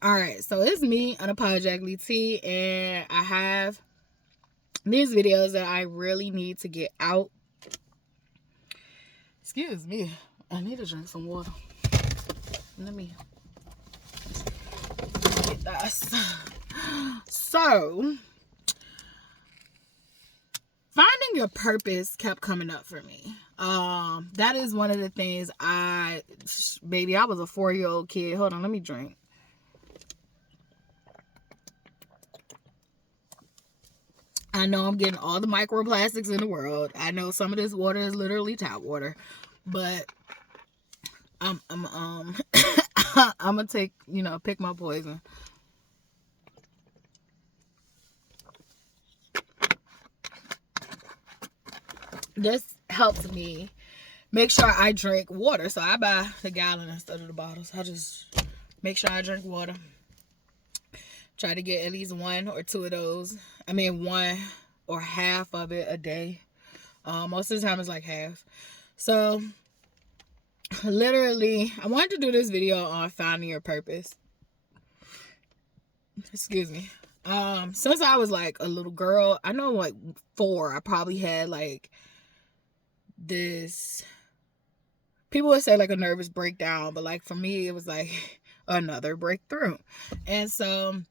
Alright, so it's me, Unapologetically T, and I have these videos that I really need to get out. Excuse me. I need to drink some water. Let me get this. So, finding your purpose kept coming up for me. That is one of the things I was a 4-year-old kid. Hold on, let me drink. I know I'm getting all the microplastics in the world. I know some of this water is literally tap water, but I'm I'm gonna take, pick my poison. This helps me make sure I drink water. So I buy the gallon instead of the bottles. I just make sure I drink water. Try to get at least 1 or 2 of those. I mean, 1 or half of it a day. Most of the time it's like half. So literally, I wanted to do this video on finding your purpose. Excuse me. Since I was like a little girl, I know like 4, I probably had like this, people would say like a nervous breakdown, but like for me, it was like another breakthrough. And so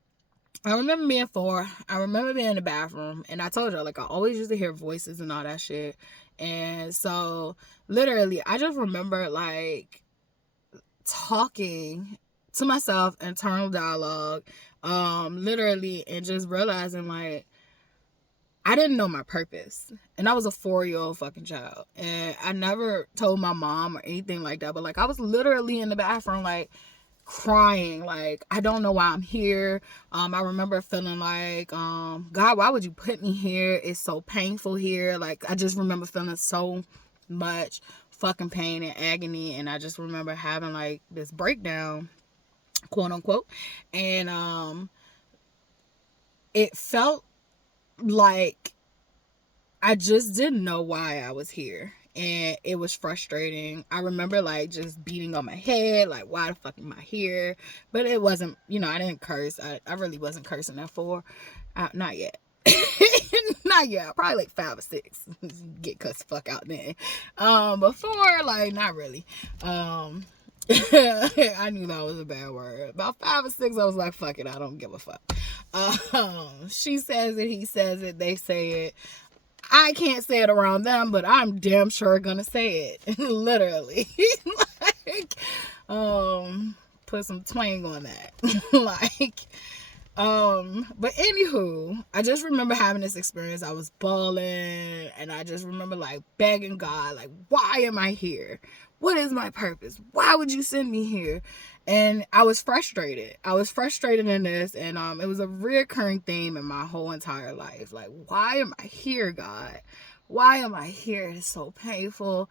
I remember being 4. I remember being in the bathroom, and I told you, like, I always used to hear voices and all that shit. And so literally, I just remember like talking to myself, internal dialogue, literally, and just realizing like I didn't know my purpose. And I was a 4-year-old fucking child. And I never told my mom or anything like that. But like I was literally in the bathroom like crying, like I don't know why I'm here. I remember feeling like, God, why would you put me here? It's so painful here. Like I just remember feeling so much fucking pain and agony, and I just remember having like this breakdown, quote unquote, and it felt like I just didn't know why I was here. And it was frustrating. I remember like just beating on my head, like, why the fuck am I here? But it wasn't, I didn't curse. I really wasn't cursing at 4. Not yet. Not yet. Probably like 5 or 6. Get cussed the fuck out then. Before, like, not really. I knew that was a bad word. About 5 or 6, I was like, fuck it, I don't give a fuck. She says it, he says it, they say it. I can't say it around them, but I'm damn sure gonna say it. Literally. Like, put some twang on that. But anywho, I just remember having this experience. I was bawling, and I just remember like begging God, like, why am I here? What is my purpose? Why would you send me here? And I was frustrated. I was frustrated in this, and it was a reoccurring theme in my whole entire life. Like, why am I here, God? Why am I here? It's so painful.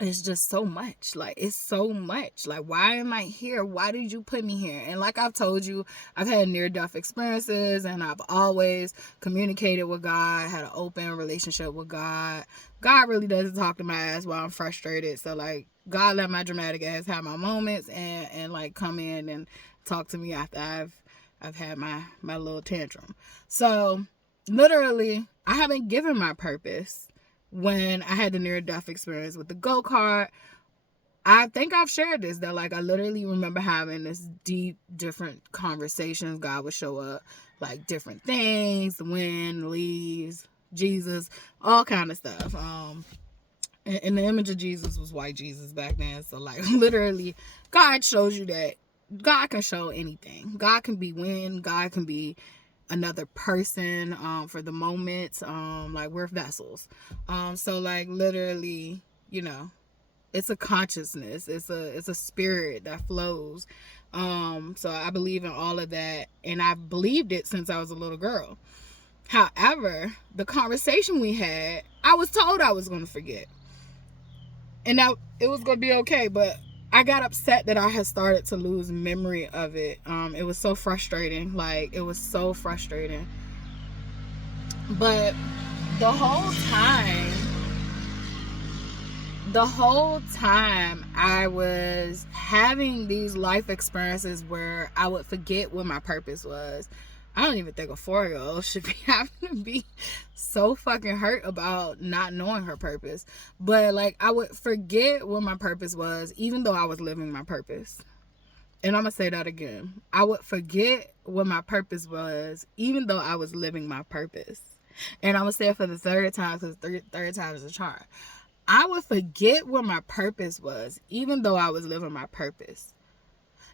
It's just so much. Like, it's so much. Like, why am I here? Why did you put me here? And like I've told you, I've had near-death experiences, and I've always communicated with God, had an open relationship with God. God really doesn't talk to my ass while I'm frustrated. So, like, God let my dramatic ass have my moments and like, come in and talk to me after I've had my little tantrum. So, literally, I haven't given my purpose. When I had the near-death experience with the go-kart, I think I've shared this, that like I literally remember having this deep, different conversations. God would show up, like different things, the wind, leaves, Jesus, all kind of stuff. And the image of Jesus was white Jesus back then. So like literally, God shows you that God can show anything. God can be wind. God can be another person for the moment. Like, we're vessels. So like literally, it's a consciousness. It's a spirit that flows. So I believe in all of that, and I've believed it since I was a little girl. However, the conversation we had, I was told I was going to forget, and that it was going to be okay, but I got upset that I had started to lose memory of it. It was so frustrating. Like, it was so frustrating. But the whole time the whole time I was having these life experiences where I would forget what my purpose was. I don't even think a 4-year-old should be having to be so fucking hurt about not knowing her purpose. But like, I would forget what my purpose was, even though I was living my purpose. And I'm going to say that again. I would forget what my purpose was, even though I was living my purpose. And I'm going to say it for the third time, because third time is a charm. I would forget what my purpose was, even though I was living my purpose.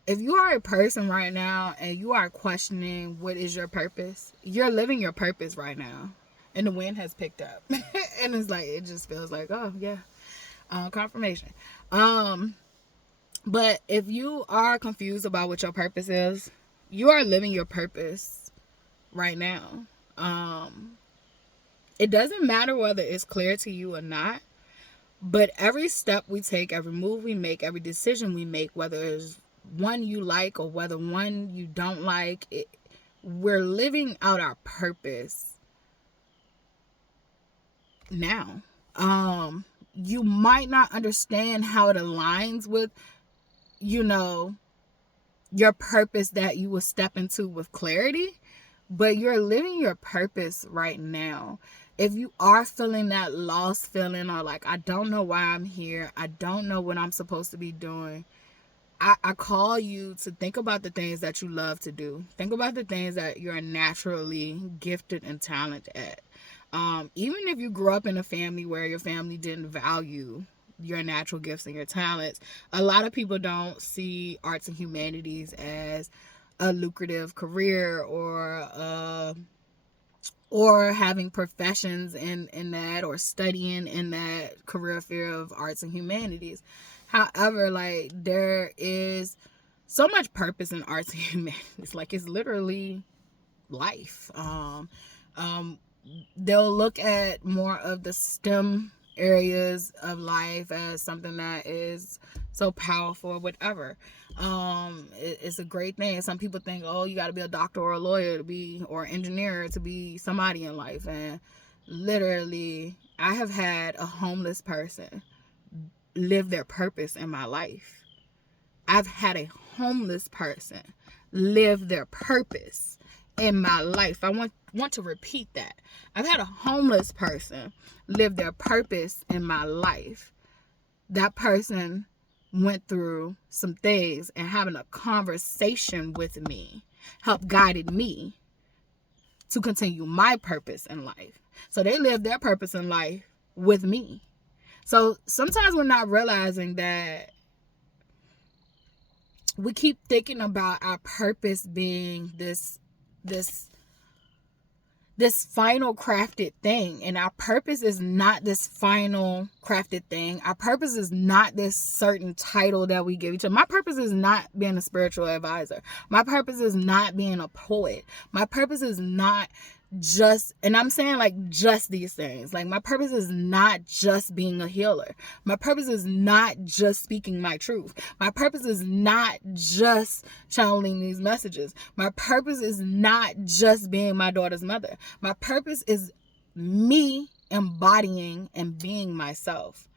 If you are a person right now and you are questioning what is your purpose, you're living your purpose right now. And the wind has picked up. And it's like, it just feels like, oh, yeah, confirmation. But if you are confused about what your purpose is, you are living your purpose right now. It doesn't matter whether it's clear to you or not, but every step we take, every move we make, every decision we make, whether it's one you like or whether one you don't like, we're living out our purpose now. You might not understand how it aligns with, your purpose that you will step into with clarity, but you're living your purpose right now. If you are feeling that lost feeling, or like, I don't know why I'm here, I don't know what I'm supposed to be doing, I call you to think about the things that you love to do. Think about the things that you're naturally gifted and talented at. Even if you grew up in a family where your family didn't value your natural gifts and your talents, a lot of people don't see arts and humanities as a lucrative career or having professions in that, or studying in that career field of arts and humanities. However, like, there is so much purpose in arts and humanities. Like, it's literally life. They'll look at more of the STEM areas of life as something that is so powerful or whatever. It's a great thing. Some people think, oh, you got to be a doctor or a lawyer or engineer to be somebody in life. And literally, I have had a homeless person live their purpose in my life. I've had a homeless person live their purpose in my life. I want to repeat that. I've had a homeless person live their purpose in my life. That person went through some things, and having a conversation with me helped guided me to continue my purpose in life. So they lived their purpose in life with me. So sometimes we're not realizing that we keep thinking about our purpose being this final crafted thing, and our purpose is not this final crafted thing. Our purpose is not this certain title that we give each other. My purpose is not being a spiritual advisor. My purpose is not being a poet. My purpose is not just, and I'm saying like just these things, like my purpose is not just being a healer. My purpose is not just speaking my truth. My purpose is not just channeling these messages. My purpose is not just being my daughter's mother. My purpose is me embodying and being myself.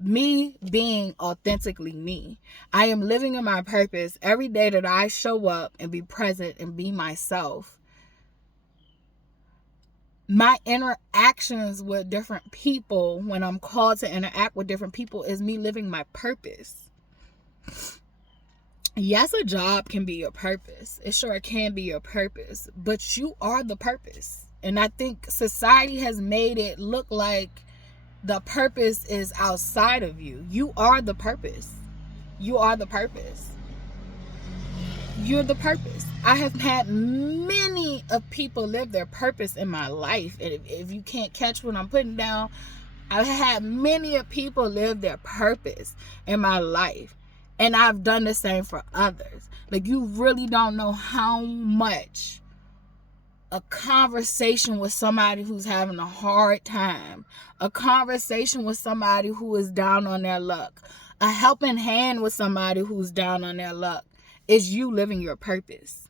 Me being authentically me. I am living in my purpose every day that I show up and be present and be myself. My interactions with different people, when I'm called to interact with different people, is me living my purpose. Yes, a job can be your purpose. It sure can be your purpose, but you are the purpose. And I think society has made it look like the purpose is outside of you. You are the purpose. You are the purpose. You're the purpose. I have had many of people live their purpose in my life. And if you can't catch what I'm putting down, I've had many of people live their purpose in my life. And I've done the same for others. Like, you really don't know how much a conversation with somebody who's having a hard time, a conversation with somebody who is down on their luck, a helping hand with somebody who's down on their luck, is you living your purpose.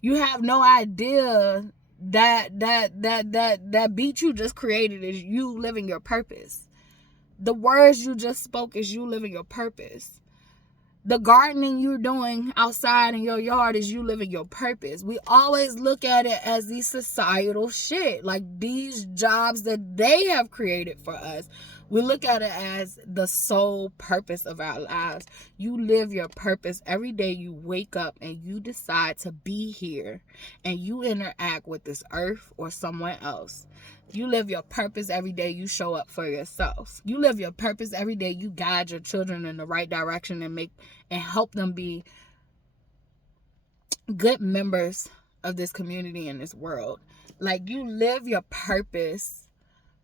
You have no idea that beat you just created is you living your purpose. The words you just spoke is you living your purpose. The gardening you're doing outside in your yard is you living your purpose. We always look at it as these societal shit, like these jobs that they have created for us. We look at it as the sole purpose of our lives. You live your purpose every day you wake up and you decide to be here and you interact with this earth or someone else. You live your purpose every day you show up for yourself. You live your purpose every day you guide your children in the right direction and help them be good members of this community and this world. Like, you live your purpose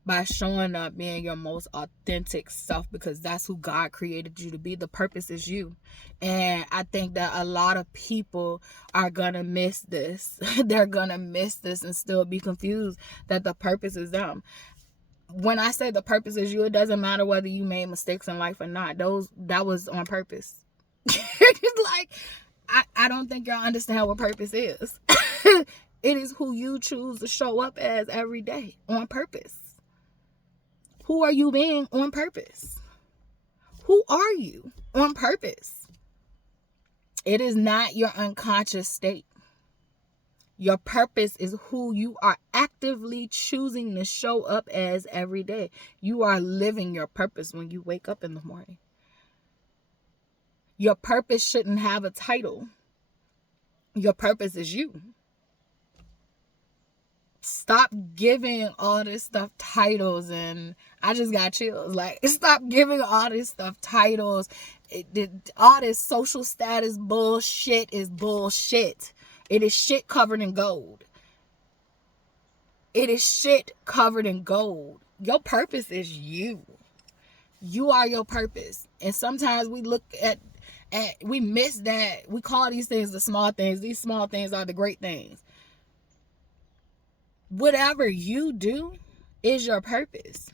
by showing up being your most authentic self, because that's who God created you to be. The purpose is you. And I think that a lot of people are gonna miss this. They're gonna miss this and still be confused that the purpose is them. When I say the purpose is you, it doesn't matter whether you made mistakes in life or not. That was on purpose. Like, I don't think y'all understand what purpose is. It is who you choose to show up as every day on purpose. Who are you being on purpose? Who are you on purpose? It is not your unconscious state. Your purpose is who you are actively choosing to show up as every day. You are living your purpose when you wake up in the morning. Your purpose shouldn't have a title. Your purpose is you. Stop giving all this stuff titles, and I just got chills. Like, stop giving all this stuff titles. All this social status bullshit is bullshit. It is shit covered in gold. It is shit covered in gold. Your purpose is you. You are your purpose. And sometimes we look at we miss that. We call these things the small things. These small things are the great things. Whatever you do is your purpose.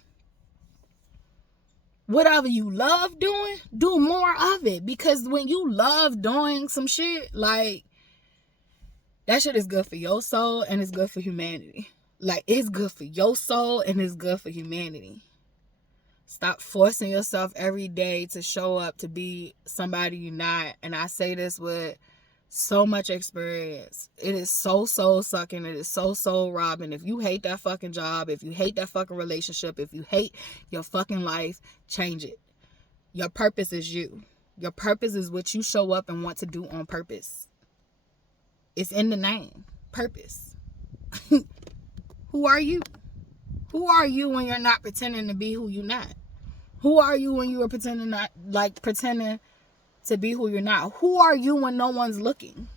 Whatever you love doing, do more of it. Because when you love doing some shit, like, that shit is good for your soul and it's good for humanity. Like, it's good for your soul and it's good for humanity. Stop forcing yourself every day to show up to be somebody you're not. And I say this with so much experience. It is so soul sucking. It is so soul robbing. If you hate that fucking job, if you hate that fucking relationship, if you hate your fucking life, change it. Your purpose is you. Your purpose is what you show up and want to do on purpose. It's in the name. Purpose. Who are you? Who are you when you're not pretending to be who you're not? Who are you when you are pretending to be who you're not? Who are you when no one's looking?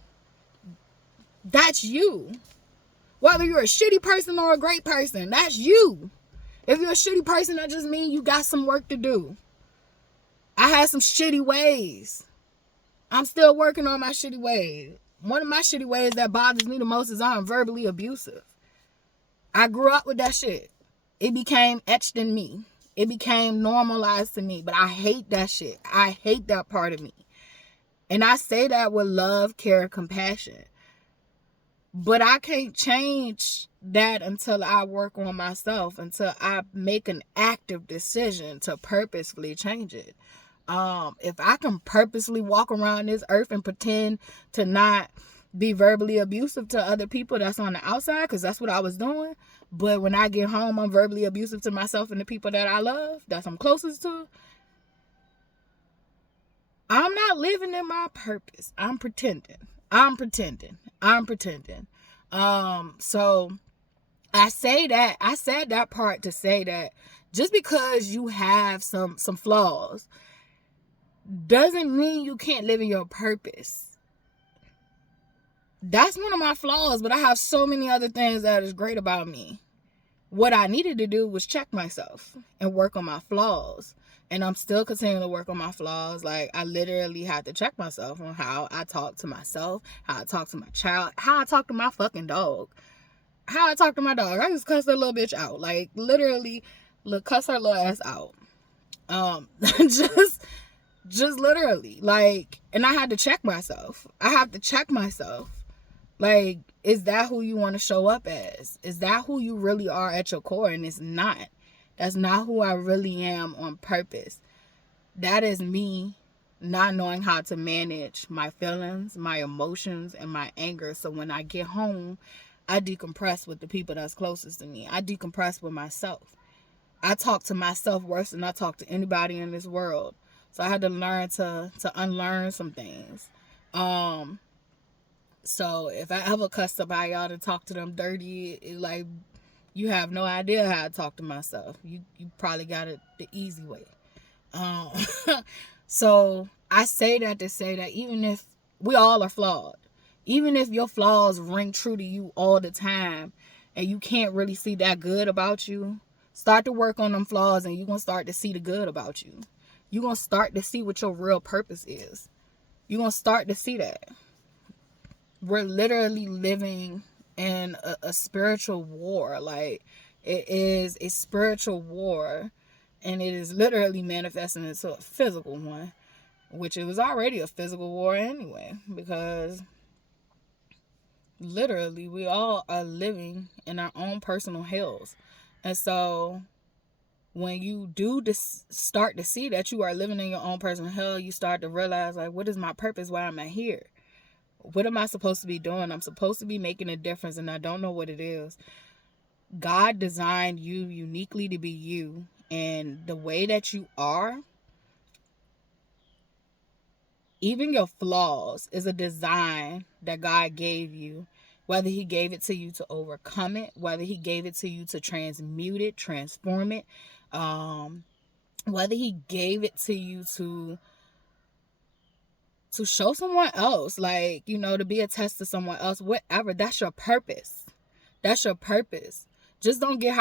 That's you. Whether you're a shitty person or a great person, that's you. If you're a shitty person, that just means you got some work to do. I had some shitty ways. I'm still working on my shitty ways. One of my shitty ways that bothers me the most is I'm verbally abusive. I grew up with that shit. It became etched in me. It became normalized to me. But I hate that shit. I hate that part of me. And I say that with love, care, compassion. But I can't change that until I work on myself, until I make an active decision to purposefully change it. If I can purposely walk around this earth and pretend to not be verbally abusive to other people that's on the outside, because that's what I was doing. But when I get home, I'm verbally abusive to myself and the people that I love, that I'm closest to. I'm not living in my purpose. I'm pretending. So I said that part to say that just because you have some flaws doesn't mean you can't live in your purpose. That's one of my flaws, but I have so many other things that is great about me. What I needed to do was check myself and work on my flaws. And I'm still continuing to work on my flaws. Like, I literally had to check myself on how I talk to myself, how I talk to my child, how I talk to my fucking dog, how I talk to my dog. I just cuss that little bitch out. Like, literally, cuss her little ass out. Just literally. Like, and I had to check myself. I have to check myself. Like, is that who you want to show up as? Is that who you really are at your core? And it's not. That's not who I really am on purpose. That is me not knowing how to manage my feelings, my emotions, and my anger. So when I get home, I decompress with the people that's closest to me. I decompress with myself. I talk to myself worse than I talk to anybody in this world. So I had to learn to unlearn some things. So if I ever cuss somebody out and talk to them dirty, like, you have no idea how I talk to myself. You probably got it the easy way. Um, so I say that to say that even if we all are flawed, even if your flaws ring true to you all the time and you can't really see that good about you, start to work on them flaws and you're going to start to see the good about you. You're going to start to see what your real purpose is. You're going to start to see that. We're literally living in a spiritual war. Like, it is a spiritual war, and it is literally manifesting into a physical one, which it was already a physical war anyway, because literally we all are living in our own personal hells. And so when you do start to see that you are living in your own personal hell, you start to realize, like, what is my purpose? Why am I here? What am I supposed to be doing? I'm supposed to be making a difference, and I don't know what it is. God designed you uniquely to be you, and the way that you are, even your flaws, is a design that God gave you. Whether he gave it to you to overcome it, whether he gave it to you to transmute it, transform it, whether he gave it to you to show someone else, like, to be a test to someone else, whatever. That's your purpose. That's your purpose. Just don't get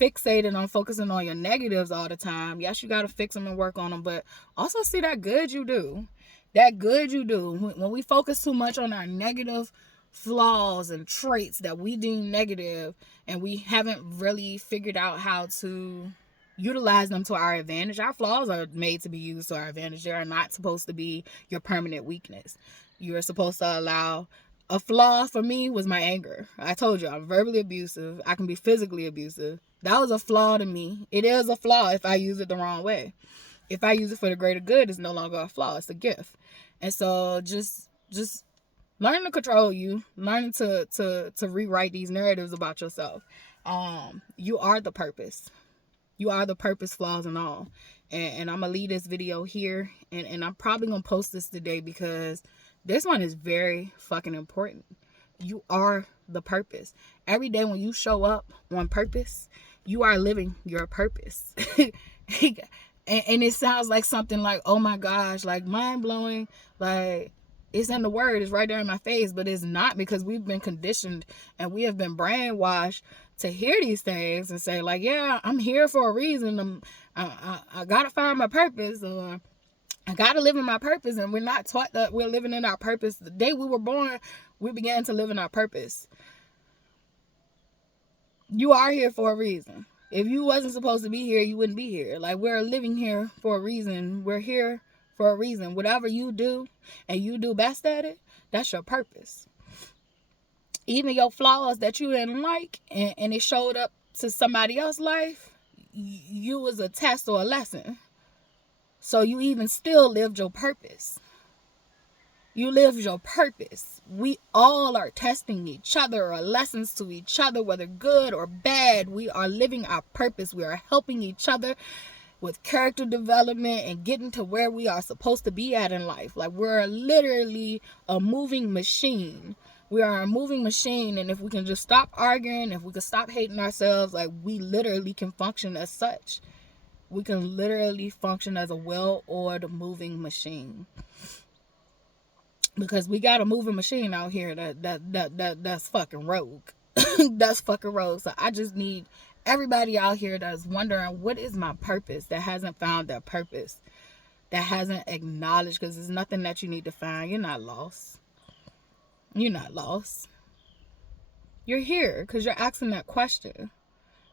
fixated on focusing on your negatives all the time. Yes, you got to fix them and work on them, but also see that good you do. That good you do. When we focus too much on our negative flaws and traits that we deem negative, and we haven't really figured out how to utilize them to our advantage. Our flaws are made to be used to our advantage. They are not supposed to be your permanent weakness. You are supposed to allow. A flaw for me was my anger. I told you, I'm verbally abusive. I can be physically abusive. That was a flaw to me. It is a flaw if I use it the wrong way. If I use it for the greater good, it's no longer a flaw. It's a gift. And so just learn to control you. Learn to rewrite these narratives about yourself. You are the purpose. You are the purpose, flaws and all. And I'm going to leave this video here. And I'm probably going to post this today because this one is very fucking important. You are the purpose. Every day when you show up on purpose, you are living your purpose. And it sounds like something like, oh my gosh, like mind blowing. Like, it's in the word, it's right there in my face, but it's not, because we've been conditioned and we have been brainwashed to hear these things and say, like, yeah, I'm here for a reason. I gotta find my purpose, or I gotta live in my purpose. And we're not taught that we're living in our purpose. The day we were born, we began to live in our purpose. You are here for a reason. If you wasn't supposed to be here, you wouldn't be here. Like, we're living here for a reason. We're here for a reason. Whatever you do and you do best at it, that's your purpose. Even your flaws that you didn't like and it showed up to somebody else's life, you was a test or a lesson. So you even still lived your purpose. You lived your purpose. We all are testing each other or lessons to each other, whether good or bad. We are living our purpose. We are helping each other with character development and getting to where we are supposed to be at in life. Like, we're literally a moving machine. We are a moving machine, and if we can just stop arguing, if we can stop hating ourselves, like, we literally can function as such. We can literally function as a well-oiled moving machine. Because we got a moving machine out here that's fucking rogue. That's fucking rogue. So I just need everybody out here that's wondering, what is my purpose, that hasn't found their purpose, that hasn't acknowledged, because there's nothing that you need to find. You're not lost. You're not lost. You're here because you're asking that question.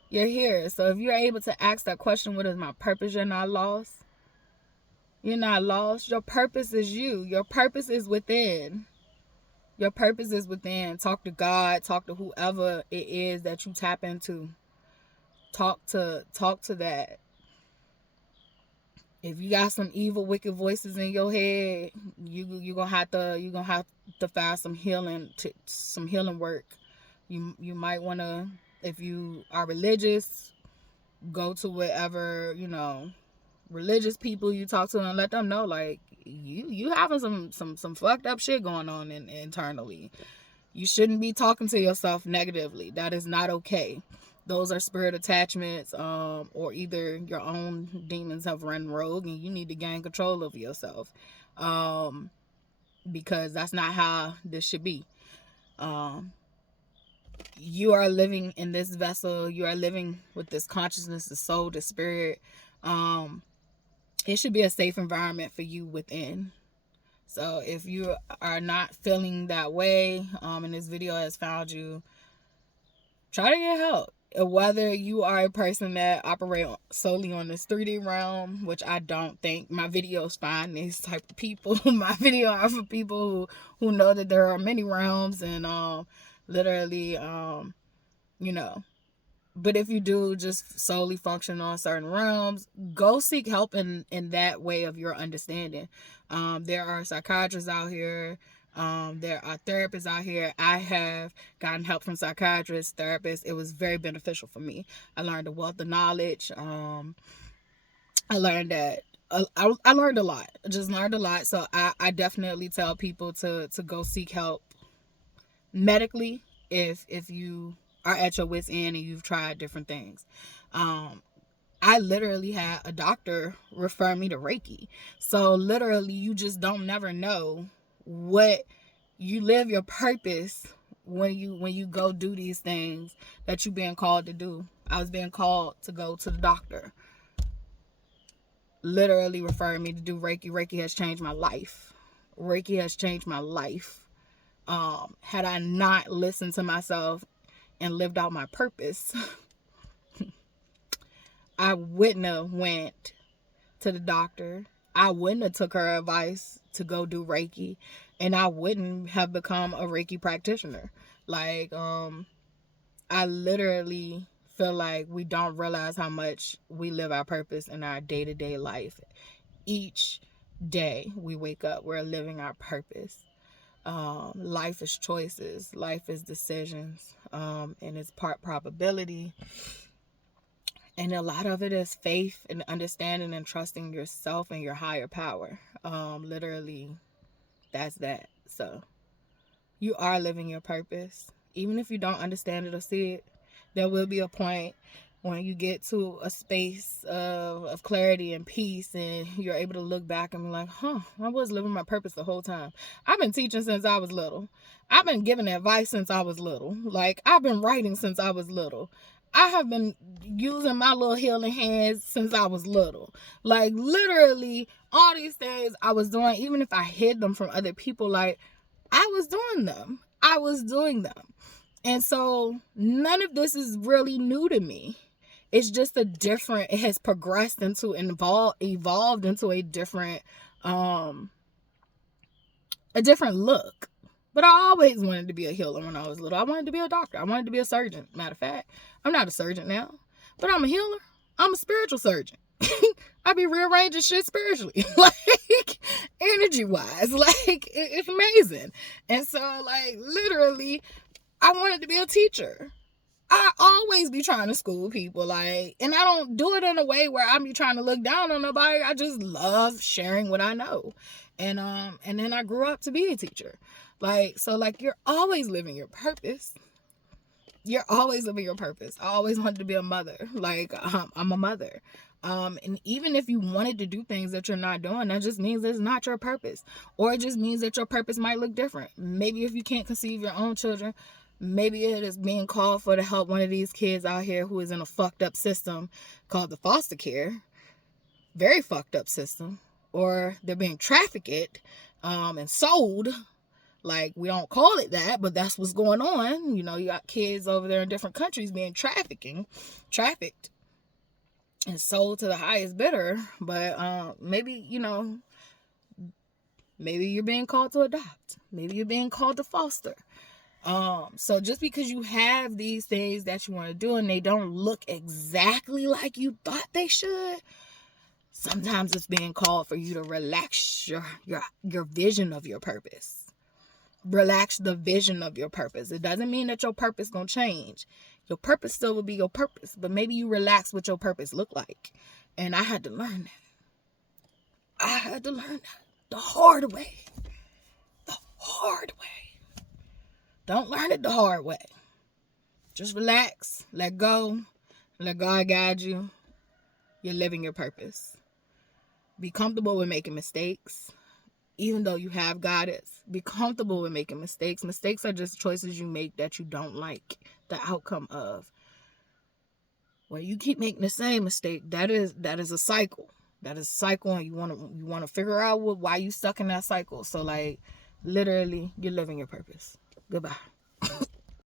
You're here. So if you're able to ask that question, what is my purpose, you're not lost. You're not lost. Your purpose is you. Your purpose is within. Your purpose is within. Talk to God. Talk to whoever it is that you tap into. Talk to that. If you got some evil, wicked voices in your head, you gonna have to find some healing work. You might wanna, if you are religious, go to whatever, religious people you talk to and let them know, like, you having some fucked up shit going on internally. You shouldn't be talking to yourself negatively. That is not okay. Those are spirit attachments, or either your own demons have run rogue and you need to gain control of yourself, because that's not how this should be. You are living in this vessel. You are living with this consciousness, the soul, the spirit. It should be a safe environment for you within. So if you are not feeling that way, and this video has found you, try to get help. Whether you are a person that operate solely on this 3D realm, which I don't think my videos find these type of people. My video are for people who know that there are many realms, and literally, but if you do just solely function on certain realms, go seek help in that way of your understanding. There are psychiatrists out here. There are therapists out here. I have gotten help from psychiatrists, therapists. It was very beneficial for me. I learned a wealth of knowledge. I learned that I learned a lot. I just learned a lot. So I definitely tell people to go seek help medically if you are at your wit's end and you've tried different things. I literally had a doctor refer me to Reiki. So literally, you just don't never know what you live your purpose when you go do these things that you're being called to do. I was being called to go to the doctor. Literally referring me to do Reiki. Reiki has changed my life. Reiki has changed my life. Had I not listened to myself and lived out my purpose, I wouldn't have went to the doctor. I wouldn't have took her advice to go do Reiki, and I wouldn't have become a Reiki practitioner. Like, I literally feel like we don't realize how much we live our purpose in our day-to-day life. Each day we wake up, we're living our purpose. Life is choices, life is decisions, and it's part probability, and a lot of it is faith and understanding and trusting yourself and your higher power. Literally, that's that. So you are living your purpose, even if you don't understand it or see it. There will be a point when you get to a space of clarity and peace, and you're able to look back and be like, I was living my purpose the whole time. I've been teaching since I was little. I've been giving advice since I was little. Like, I've been writing since I was little. I have been using my little healing hands since I was little. Like, literally, all these things I was doing, even if I hid them from other people, like, I was doing them. I was doing them. And so none of this is really new to me. It's just it has progressed into and evolved into a different look. But I always wanted to be a healer when I was little. I wanted to be a doctor. I wanted to be a surgeon. Matter of fact, I'm not a surgeon now, but I'm a healer. I'm a spiritual surgeon. I be rearranging shit spiritually, like, energy wise. Like, it's amazing. And so, like, literally, I wanted to be a teacher. I always be trying to school people, like, and I don't do it in a way where I be trying to look down on nobody. I just love sharing what I know. And then I grew up to be a teacher. Like, so, like, you're always living your purpose. You're always living your purpose. I always wanted to be a mother. Like, I'm a mother. And even if you wanted to do things that you're not doing, that just means it's not your purpose. Or it just means that your purpose might look different. Maybe if you can't conceive your own children, maybe it is being called for to help one of these kids out here who is in a fucked up system called the foster care. Very fucked up system. Or they're being trafficked and sold. Like, we don't call it that, but that's what's going on. You know, you got kids over there in different countries being trafficked and sold to the highest bidder. But maybe you're being called to adopt. Maybe you're being called to foster. So just because you have these things that you want to do and they don't look exactly like you thought they should, sometimes it's being called for you to relax your vision of your purpose. Relax the vision of your purpose. It doesn't mean that your purpose gonna change. Your purpose still will be your purpose, but maybe you relax what your purpose look like. And I had to learn that. I had to learn that the hard way. The hard way. Don't learn it the hard way. Just relax, let go, let God guide you. You're living your purpose. Be comfortable with making mistakes. Even though you have guidance, be comfortable with making mistakes. Mistakes are just choices you make that you don't like the outcome of. When you keep making the same mistake, that is a cycle. That is a cycle, and you want to figure out why you stuck in that cycle. So like, literally, you're living your purpose. Goodbye.